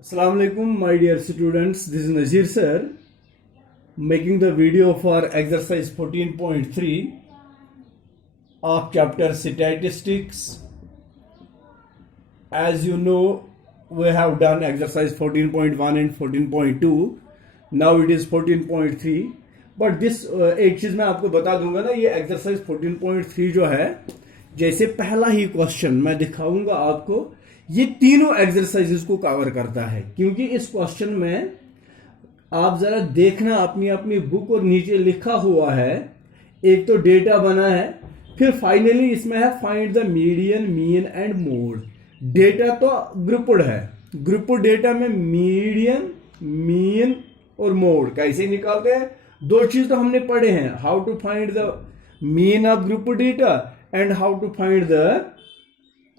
Assalamu alaikum, my dear students. This is Nazir sir making the video for exercise 14.3 of chapter statistics. As you know, we have done exercise 14.1 and 14.2. Now it is 14.3. But this एक चीज मैं आपको बता दूंगा ना, ये exercise 14.3 जो है, जैसे पहला ही क्वेश्चन मैं दिखाऊंगा आपको, ये तीनों एक्सरसाइजेस को कवर करता है। क्योंकि इस क्वेश्चन में आप जरा देखना, अपनी अपनी बुक और नीचे लिखा हुआ है, एक तो डेटा बना है, फिर फाइनली इसमें है find the median, mean and mode. Data तो ग्रुपड है, ग्रुपड डेटा में मीडियन, मीन और मोड कैसे निकालते हैं, दो चीज तो हमने पढ़े हैं, how to find the mean of grouped data and how to find the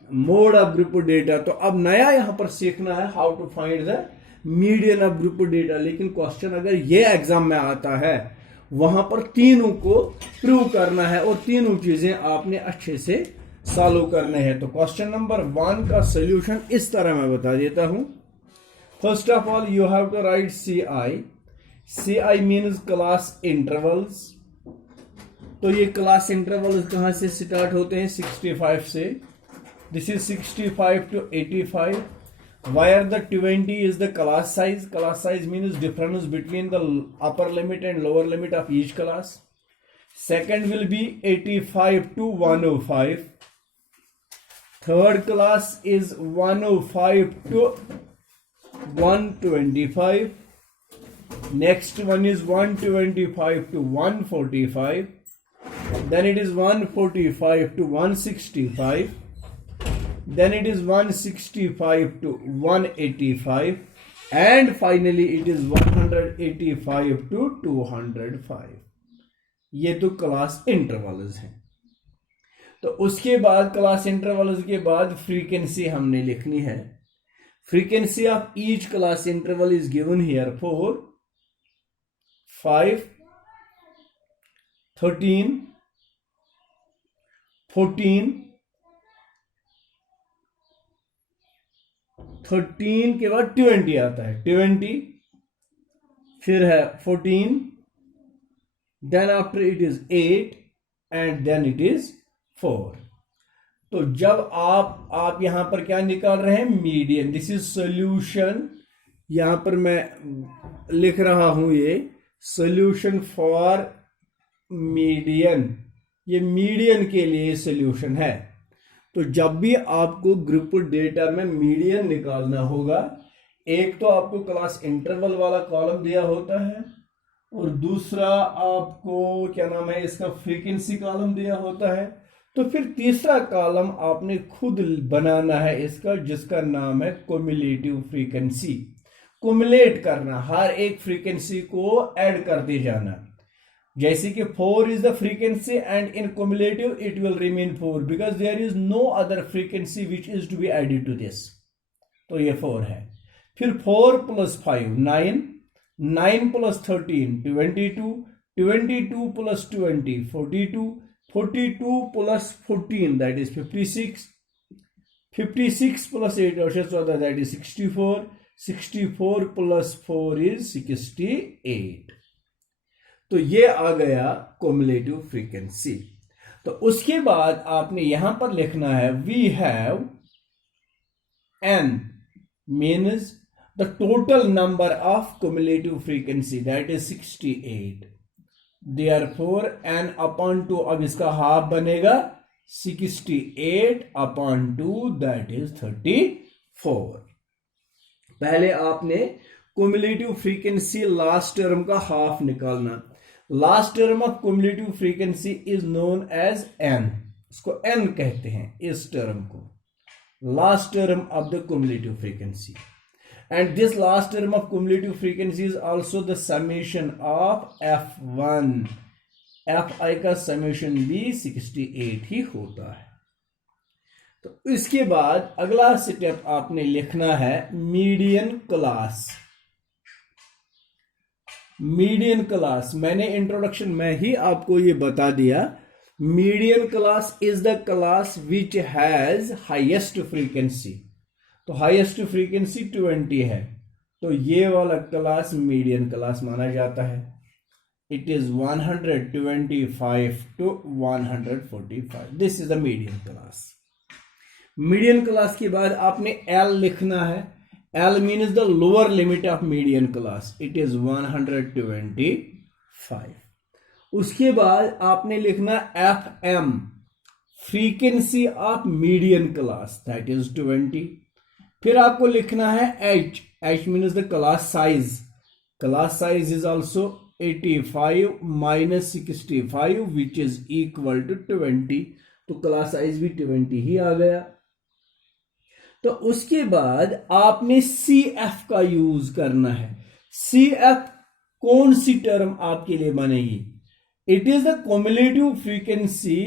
mode of group data. तो अब नया यहां पर सीखना है how to find the median of group data. लेकिन क्वेश्चन अगर ये एग्जाम में आता है, वहां पर तीनों को प्रूव करना है और तीनों चीजें आपने अच्छे से सॉल्व करने हैं। तो क्वेश्चन नंबर 1 का सोल्यूशन इस तरह मैं बता देता हूं। First of all you have to write CI। CI means class intervals. तो ये क्लास इंटरवल्स कहां से स्टार्ट होते हैं? 65 से। This is 65 to 85, where the 20 is the class size. Class size means difference between the upper limit and lower limit of each class. Second will be 85 to 105. Third class is 105 to 125. Next one is 125 to 145. Then it is 145 to 165. Then it is 165 to 185, and finally it is 185 to 205. ये तो class intervals हैं। तो उसके बाद class intervals के बाद frequency हमने लिखनी है। Frequency of each class interval is given here for 5, 13, 14, 13 के बाद 20 आता है, 20, फिर है 14, then after it is 8 and then it is 4। तो जब आप यहां पर क्या निकाल रहे हैं? मीडियन। This is solution. यहां पर मैं लिख रहा हूं ये सोल्यूशन फॉर मीडियन। ये मीडियन के लिए सोल्यूशन है। तो जब भी आपको ग्रुप डेटा में मीडियन निकालना होगा, एक तो आपको क्लास इंटरवल वाला कॉलम दिया होता है और दूसरा आपको क्या नाम है इसका, फ्रीक्वेंसी कॉलम दिया होता है। तो फिर तीसरा कॉलम आपने खुद बनाना है इसका, जिसका नाम है क्युमुलेटिव फ्रीक्वेंसी। क्युमुलेट करना, हर एक फ्रीक्वेंसी को ऐड करते जाना। जैसे कि 4 is the frequency and in cumulative it will remain 4 because there is no other frequency which is to be added to this. तो ये 4 है। फिर 4 plus 5 9, 9 plus 13 22, 22 plus 20 42, 42 plus 14 that is 56, 56 plus 8 that is 64, 64 plus 4 is 68। तो ये आ गया cumulative frequency. तो उसके बाद आपने यहां पर लिखना है we have n means the total number of cumulative frequency that is 68। Therefore n upon 2, अब इसका हाफ बनेगा 68 अपॉन 2 दैट इज 34। पहले आपने क्युमुलेटिव फ्रीक्वेंसी लास्ट टर्म का हाफ निकालना। Last term of cumulative frequency is known as n। इसको n कहते हैं, इस टर्म को last term of the cumulative frequency. And this last term of cumulative frequency is also the summation of f1। fi का summation भी 68 ही होता है। तो इसके बाद अगला स्टेप आपने लिखना है मीडियन क्लास। मीडियन क्लास मैंने इंट्रोडक्शन में ही आपको ये बता दिया। Median class is the class which has highest frequency. तो हाईएस्ट फ्रीक्वेंसी 20 है, तो ये वाला क्लास मीडियन क्लास माना जाता है। It is 125 to 145, this is the median class. Median class के बाद आपने एल लिखना है। L means the lower limit of median class, it is 125। उसके बाद आपने लिखना F M, frequency of median class, that is 20। फिर आपको लिखना है H, H means the class size, class size is also 85 minus 65 which is equal to 20, तो class size भी 20 ही आ गया। तो उसके बाद आपने सी एफ का यूज करना है। सी एफ कौन सी टर्म आपके लिए बनेगी? It is the cumulative frequency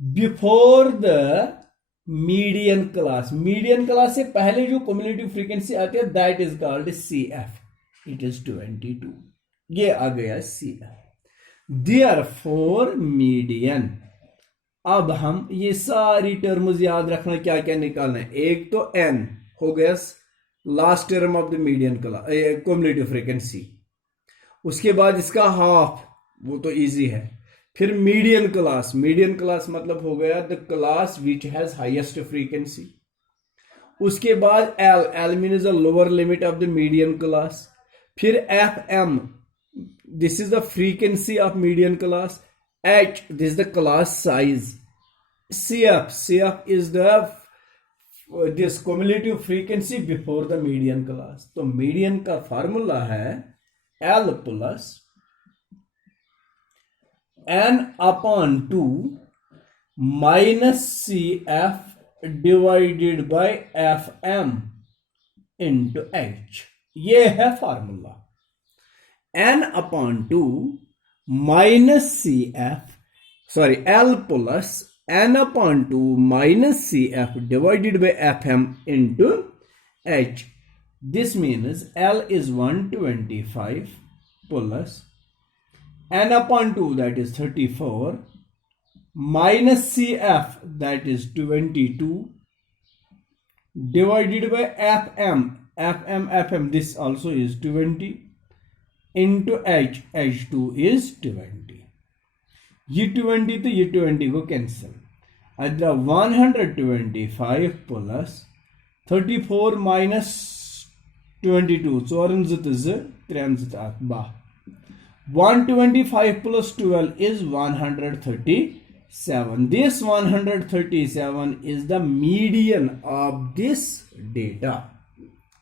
before the median class. Median class से पहले जो क्युमुलेटिव फ्रीक्वेंसी आती है that is called C F, it is 22। ये आ गया सी एफ। देयरफॉर मीडियन, अब हम ये सारी टर्म्स याद रखना क्या क्या निकालना है। एक तो एन हो गया last term of the median cumulative frequency, उसके बाद इसका हाफ, वो तो इजी है। फिर मीडियन क्लास, मीडियन क्लास मतलब हो गया the class which has highest frequency. उसके बाद L, L means the lower limit of the median class. फिर F M, this is the frequency of median class. H, this is the class size. CF, CF is the this cumulative frequency before the median class. तो median का formula है L plus N upon 2 minus CF divided by FM into H। ये है formula. N upon 2 minus CF, sorry, L plus N upon 2 minus CF divided by FM into H. This means L is 125 plus N upon 2, that is 34, minus CF, that is 22, divided by FM, FM, this also is 20, into H, H2 is 20। ये 20 तो ये 20 को cancel. Other 125 plus 34 minus 22, 4 3 बाह। 125 plus 12 is 137. This 137 is the median of this data।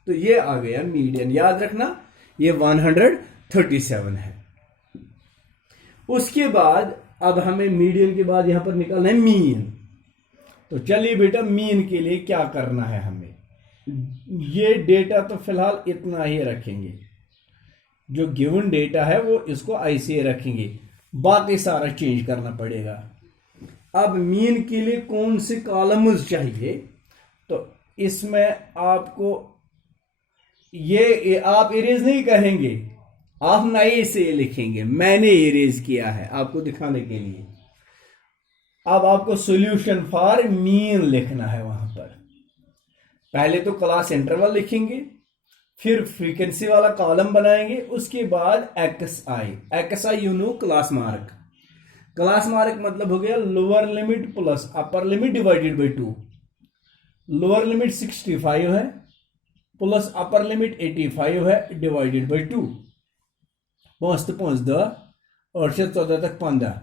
तो ये आ गया median, याद रखना ये 137 है। उसके बाद अब हमें मीडियन के बाद यहां पर निकालना है मीन। तो चलिए बेटा, मीन के लिए क्या करना है हमें। ये डेटा तो फिलहाल इतना ही रखेंगे, जो गिवन डेटा है वो इसको ऐसे रखेंगे, बाकी सारा चेंज करना पड़ेगा। अब मीन के लिए कौन से कॉलम्स चाहिए, तो इसमें आपको ये आप इरेज नहीं करेंगे, आप नए से लिखेंगे। मैंने इरेज किया है आपको दिखाने के लिए। अब आपको सॉल्यूशन फॉर मीन लिखना है। वहां पर पहले तो क्लास इंटरवल लिखेंगे, फिर फ्रीक्वेंसी वाला कॉलम बनाएंगे, उसके बाद XI you know class mark. Class mark मतलब हो गया lower limit plus upper limit divided by 2। Lower limit 65 है प्लस अपर लिमिट 85 है डिवाइडेड बाई 2। 5 तो 5 10, 8 से 14 तक 15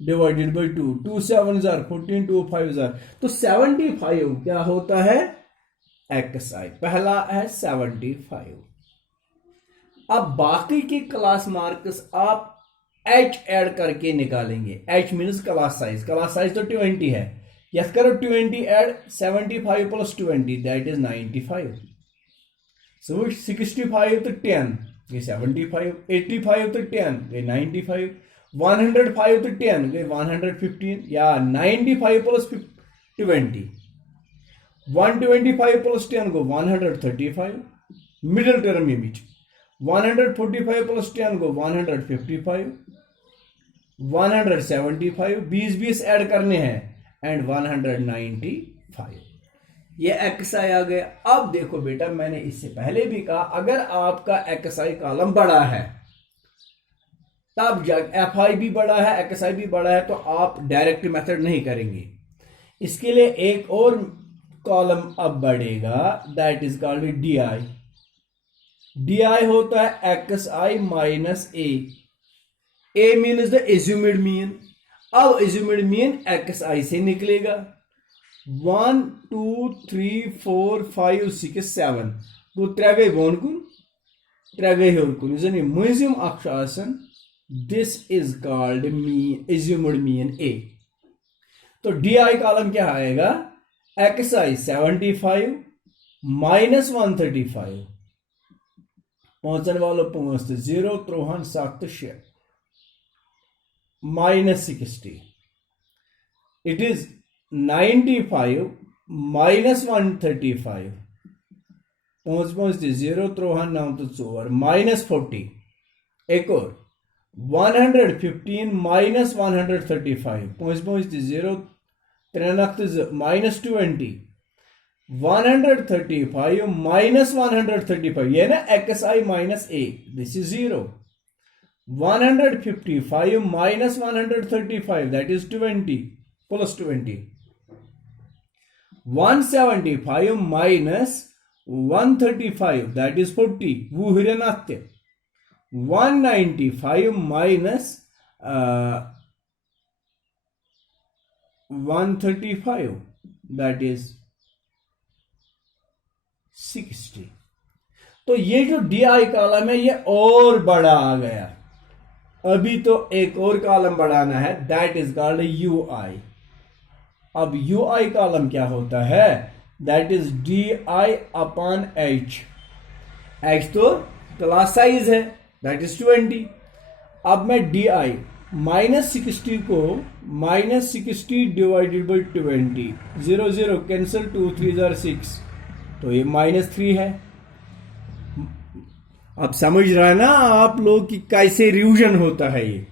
डिवाइडेड बाई 2। 2 7 14, 2 5 तो 75 क्या होता है एक्सआई। पहला है 75। अब बाकी के क्लास मार्क्स आप एच ऐड करके निकालेंगे। H means class size, class size तो 20 है, यस करो 20 ऐड 75 प्लस 20 दैट इज 95। सो 65 तो 10 ये 75, 85 तो 10 ये 95, 105 तो 10 ये 115, या 95 प्लस 20, 125 प्लस 10 को 135, मिडिल टर्म में बीच 145 प्लस 10 को 155, 175, 20 ऐड करने हैं एंड 195। ये एक्स आई आ गया। अब देखो बेटा, मैंने इससे पहले भी कहा अगर आपका एक्स आई कॉलम बड़ा है तब एफ आई भी बड़ा है, एक्स आई भी बड़ा है, तो आप डायरेक्ट मेथड नहीं करेंगे। इसके लिए एक और कॉलम अब बढ़ेगा, that is called D I. D I होता है x I minus A mean the assumed mean. अब एज्यूम्ड मीन एक्स आई से निकलेगा 1 2 3 4 5 6 7 गो 3 गई बोन कुन 3 गई हेर कुन यह मजिम अखन। This is called mean, assumed mean A. तो डी आई कॉलम क्या आएगा, एक्स आई 75 माइनस 135 पहुंचने वालों 5 तो 0 3 7 6 माइनस 60। इट इज 95 माइनस 135 5 तो 0 3 9 तो 4 माइनस 40। एक और 115 माइनस 135 5 तो 0 3 माइनस 20 135 माइनस 135 ये ना x I minus A, this is 0। 155 minus 135 that is 20 plus 20। 175 minus 135 that is 40 वो हिरनात्य। 195 माइनस 135 दैट इज 60। तो ये जो डी आई कॉलम है ये और बड़ा आ गया। अभी तो एक और कॉलम बढ़ाना है, दैट इज कॉल्ड यू आई। अब यू आई कॉलम क्या होता है, that is D I upon H. H तो क्लास साइज है, दैट इज 20। अब मैं डी आई माइनस 60 को माइनस 60 डिवाइडेड बाई 20 0 0 कैंसिल 2 3 6 तो ये माइनस 3 है। अब समझ रहा है ना आप लोग कि कैसे रिविजन होता है ये।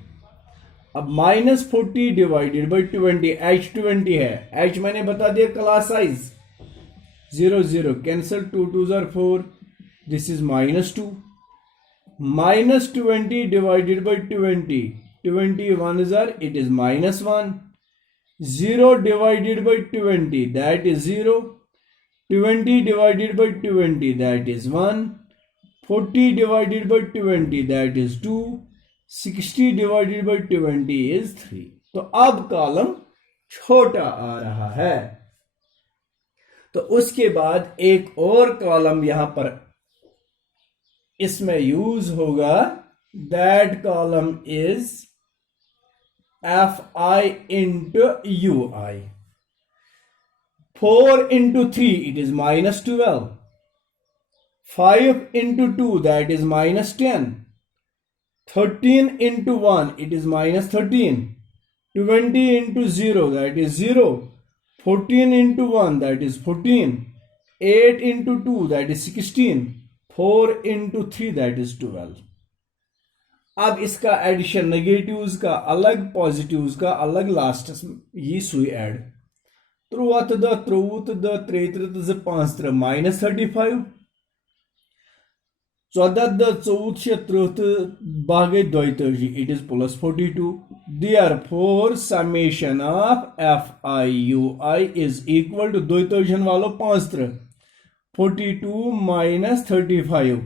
अब माइनस 40 डिवाइडेड बाई 20 एच 20 है, एच मैंने बता दिया class size 0 0 cancel 2 2 4 this is minus 2 minus 20 divided by 20 21 it is minus 1 0 divided by 20 that is 0 20 divided by 20 that is 1 40 divided by 20 that is 2 60 divided by 20 is 3। तो अब column छोटा आ रहा है। तो उसके बाद एक और कॉलम यहां पर इसमें यूज होगा, that column is F I into you I. 4 into 3 it is minus 12, 5 into 2 that is minus 10, 13 into 1 it is minus 13, 20 into 0 that is 0, 14 into 1 that is 14, 8 into 2 that is 16, 4 into 3 that is 12। अब इसका addition negatives का अलग, positives का अलग, last ये सुई add 3 द 3 द 3 द 5 माइनस 35, 14 द 4 30 बागे 42 it is plus 42। Therefore summation of F I U I is equal to 2000 वालों 5 42 माइनस 35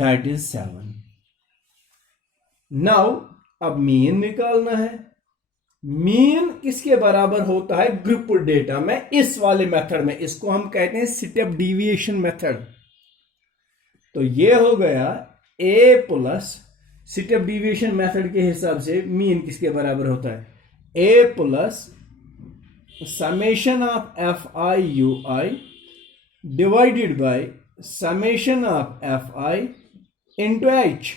दैट इज 7। नाउ अब मीन निकालना है। मीन किसके बराबर होता है, ग्रुप डेटा में, इस वाले मेथड में। इसको हम कहते हैं स्टेप डिविएशन मेथड। तो ये हो गया A plus, step deviation method के हिसाब से मीन किसके बराबर होता है, A plus summation of F I U I divided by summation of F I into H.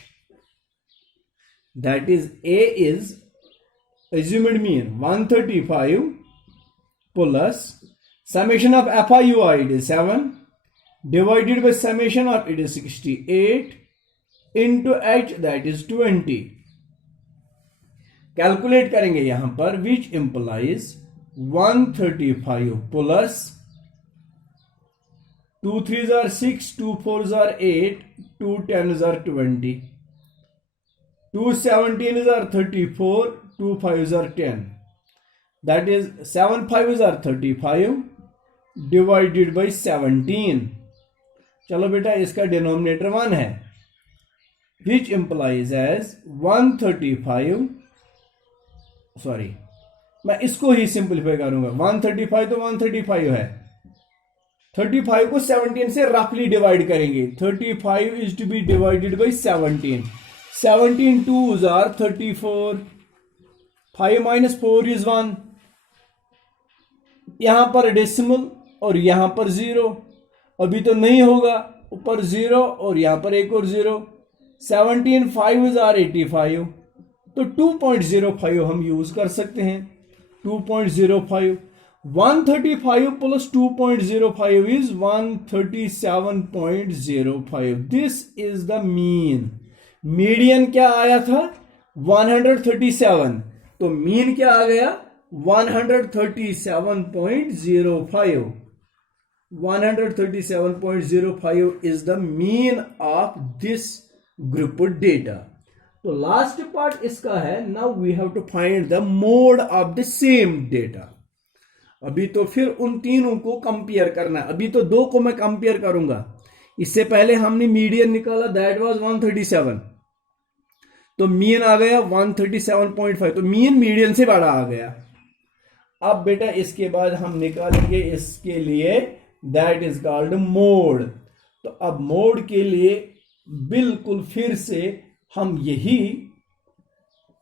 That is A is assumed mean 135 plus summation of FIUI it is 7 divided by summation of it is 68 into H that is 20। Calculate करेंगे यहां पर, which implies 135 plus 2 3s are 6, 2 4s are 8, 2 10s are 20, 2 17s are 34, 2 5s are 10. That is 7 5s are 35 divided by 17. चलो बेटा इसका denominator 1 है, which implies as 135. Sorry, मैं इसको ही simplify करूंगा. 135 तो 135 है. 35 को 17 से रफली डिवाइड करेंगे. 35 is to be divided by 17. 17 2s are 34. 5 minus 4 is 1. यहां पर डेसिमल और यहां पर 0. अभी तो नहीं होगा, ऊपर 0 और यहां पर एक और 0. 17 5s are 85. तो 2.05 हम यूज कर सकते हैं. 2.05. 135 plus 2.05 is 137.05. This is the mean. Median क्या आया था? 137. तो मीन क्या आ गया? 137.05. 137.05 is the mean of this group data. तो लास्ट पार्ट इसका है, now we have to find the mode of the same data. अभी तो फिर उन तीनों को कंपेयर करना है. अभी तो दो को मैं कंपेयर करूंगा. इससे पहले हमने मीडियन निकाला, दैट वाज 137. तो मीन आ गया 137.5. तो मीन मीडियन से बड़ा आ गया. अब बेटा इसके बाद हम निकालेंगे इसके लिए, दैट इज कॉल्ड मोड. तो अब मोड के लिए बिल्कुल फिर से हम यही,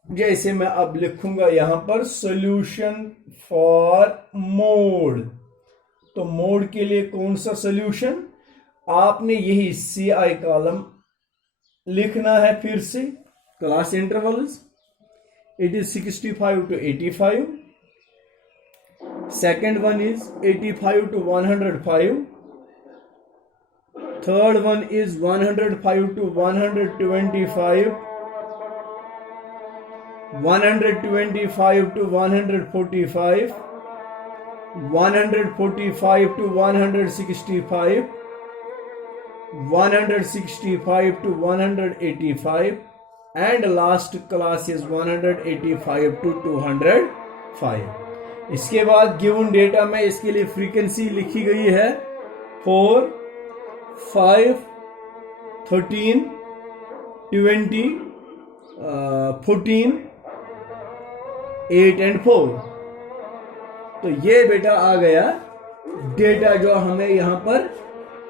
जैसे मैं अब लिखूंगा यहां पर सॉल्यूशन फॉर मोड. तो मोड के लिए कौन सा सॉल्यूशन? आपने यही CI कॉलम लिखना है. फिर से class intervals, it is 65 to 85. Second one is 85 to 105. Third one is 105 to 125. 125 to 145. 145 to 165. 165 to 185. And last class is 185 to 205. इसके बाद गिवन डेटा में इसके लिए फ्रीक्वेंसी लिखी गई है 4, 5, 13, 20, 14, 8 and 4. तो ये बेटा आ गया डेटा जो हमें यहां पर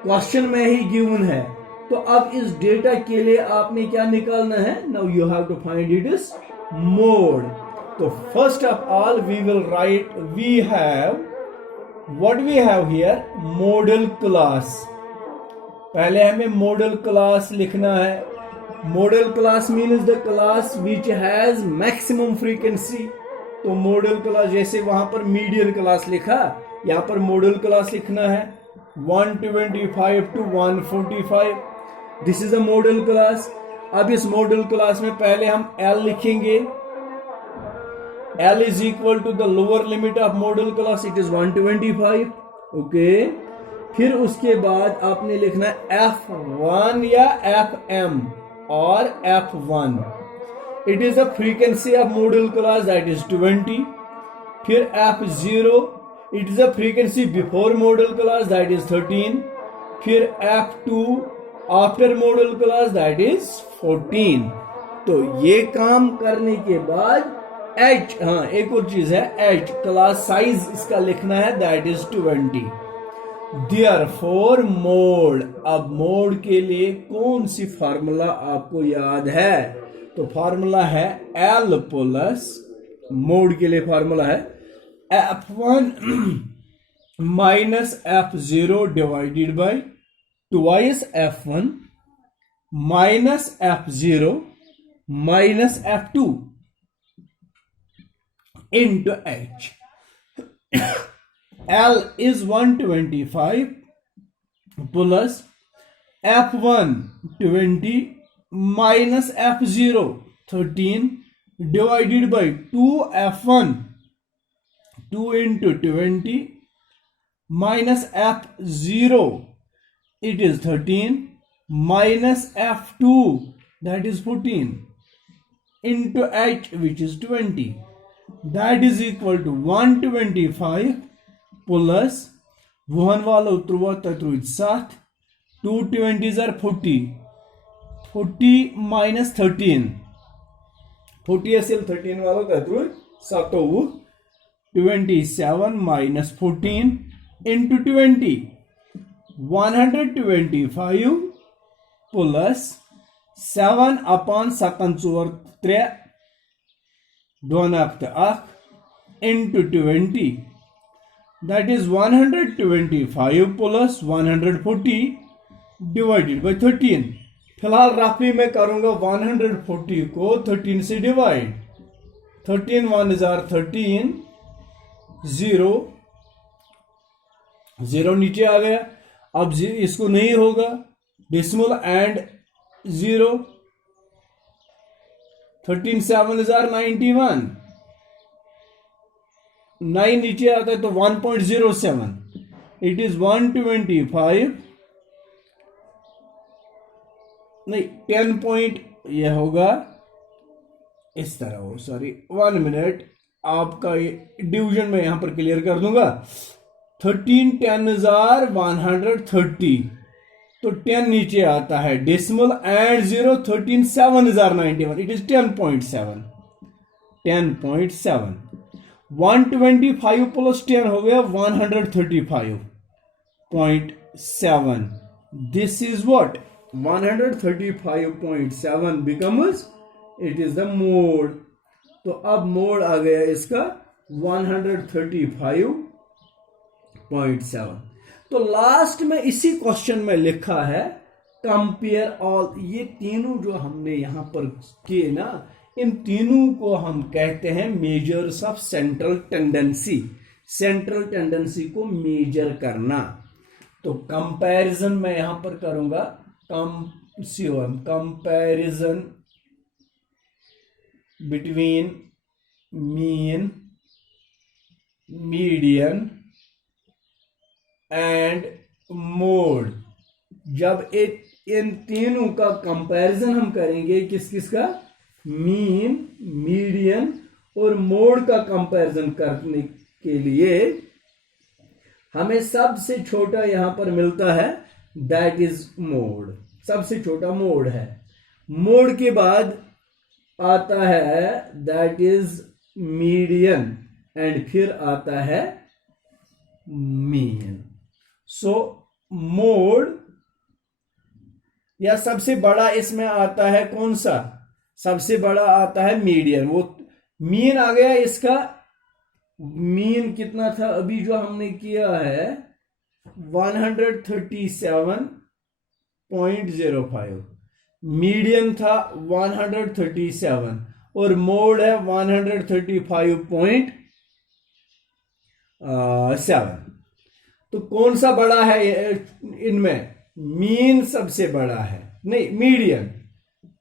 क्वेश्चन में ही गिवन है. तो अब इस डेटा के लिए आपने क्या निकालना है? Now you have to find it is mode. तो first of all we will write, we have, what we have here, modal class. पहले हमें मॉडल क्लास लिखना है. Modal class means the class which has maximum frequency. तो modal class, जैसे वहां पर median class लिखा, यहां पर मॉडल क्लास लिखना है 125 to 145. This is a model class. अब इस मॉडल क्लास में पहले हम L लिखेंगे. L is equal to the lower limit of model class, it is 125. Okay, फिर उसके बाद आपने लिखना है F1 या FM और F1. It is a frequency of model class, that is 20. फिर F0, it is a frequency before model class, that is 13. फिर F2 after model class, that is 14. तो ये काम करने के बाद H, हाँ एक और चीज है, H क्लास साइज इसका लिखना है, दैट इज 20. Therefore mode. अब मोड के लिए कौन सी फार्मूला आपको याद है? तो फार्मूला है L प्लस, मोड के लिए फार्मूला है F1 minus F0 divided by twice F1 minus F0 minus F2 into H. L is 125 plus F1 20 minus F0 13 divided by 2F1 2 into 20 minus F0 it is 13 minus f2 that is 14 into h which is 20 that is equal to 125 plus 1 वाला 7 2 20s are 40 minus 13 40 असेल 13 वाला 27 27 minus 14 into 20 125 plus 7 upon 7 3 2 into 20 that is 125 plus 140 divided by 13 फिलहाल रफली मैं करूंगा 140 को 13 से divide 13 1 is 13 0 0 नीचे आ गया अब इसको नहीं होगा डेसिमल एंड 0 13 7 is 91 9 नीचे आता है तो 1.07 इट इज 125 नहीं 10 पॉइंट यह होगा इस तरह हो सॉरी 1 मिनट आपका डिवीजन में यहां पर क्लियर कर दूंगा 13 10 130 तो 10 नीचे आता है decimal and 0 13 7 91 it is 10.7 125 plus 10 हो गया 135.7 this is what 135.7 becomes it is the mode तो अब मोड आ गया इसका 135.7 तो लास्ट में इसी क्वेश्चन में लिखा है कंपेयर ऑल ये तीनों जो हमने यहां पर किए ना इन तीनों को हम कहते हैं मेजर्स ऑफ सेंट्रल टेंडेंसी को मेजर करना तो कंपैरिजन मैं यहां पर करूंगा comparison between mean median and mode जब इन तीनों का कंपैरिजन हम करेंगे किस का मीन मीडियन और मोड का कंपैरिजन करने के लिए हमें सबसे छोटा यहां पर मिलता है दैट इज मोड सबसे छोटा मोड है मोड के बाद आता है दैट इज मीडियन एंड फिर आता है मीन सो मोड या सबसे बड़ा इसमें आता है कौन सा सबसे बड़ा आता है मीडियन वो मीन आ गया इसका मीन कितना था अभी जो हमने किया है 137.05 मीडियन था 137 और मोड है 135.7 तो कौन सा बड़ा है इनमें मीन सबसे बड़ा है नहीं मीडियन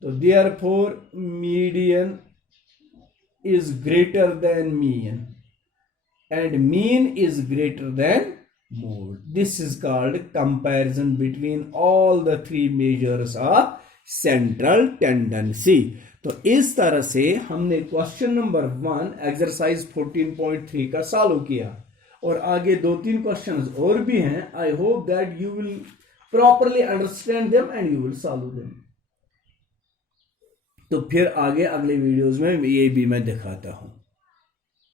तो therefore median is greater than mean and mean is greater than mode. This is called comparison between all the three measures of central tendency. तो इस तरह से हमने क्वेश्चन नंबर 1 एक्सरसाइज 14.3 का सॉल्व किया और आगे 2-3 क्वेश्चंस और भी हैं. I hope that you will properly understand them and you will solve them. तो फिर आगे अगले वीडियोस में ये भी मैं दिखाता हूं.